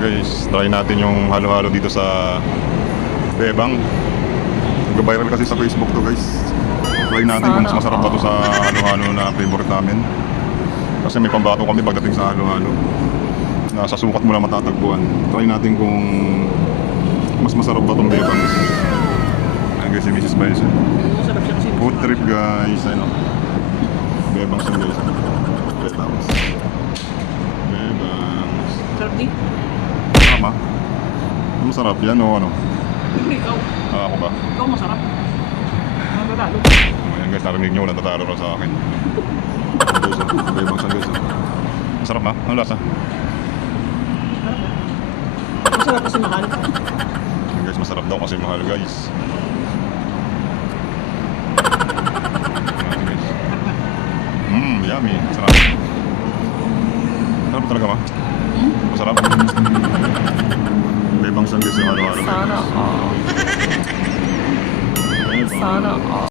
guys, try natin yung halo-halo dito sa Bebang. Nag-viral kasi sa Facebook to guys. Try natin kung mas masarap ba to sa halo-halo na favorite namin. Kasi may pambato kami pagdating sa halo-halo. Na sa sukat mo lang matatagpuan. Try natin kung mas masarap ba tong Bebang. Ayan guys, si Mrs. Kasi. Food trip guys, ano. Bebang siya guys. Bebangs. Bebangs. Sarap di. Tama. Masarap yan o ano? Ikaw. Ah, ako ba? Ikaw masarap. Ang tatalo. Ayan guys, narinig nyo, natatalo raw sa akin. Siya guys. oh. Masarap ba? Ano lasa? Masarap kasi mahal. Ayan guys, masarap daw kasi mahal guys. Mmm, yummy. Sarap. Sarap talaga ma? Hmm? Masarap. Bebang siya guys, yung halo-halo. Sana all. Bebang. Sana